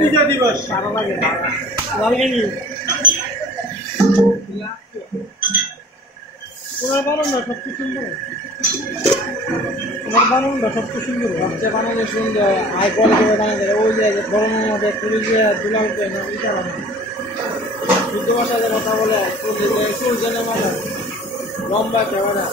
বিজয় দিবস ভালো লাগে লাগেনি তোমার বানানো সবচেয়ে সুন্দর তোমার বানানোটা সবচেয়ে সুন্দর সবচেয়ে বানানো সুন্দর হাই কোয়ালিটি বানানো যায় ওই যে গরমের মধ্যে তুলি দিয়ে তুলা উঠে না এটা বানানো শুদ্ধ ভাষাতে কথা বলে সূর্যের মানে লম্বা ক্যামেরা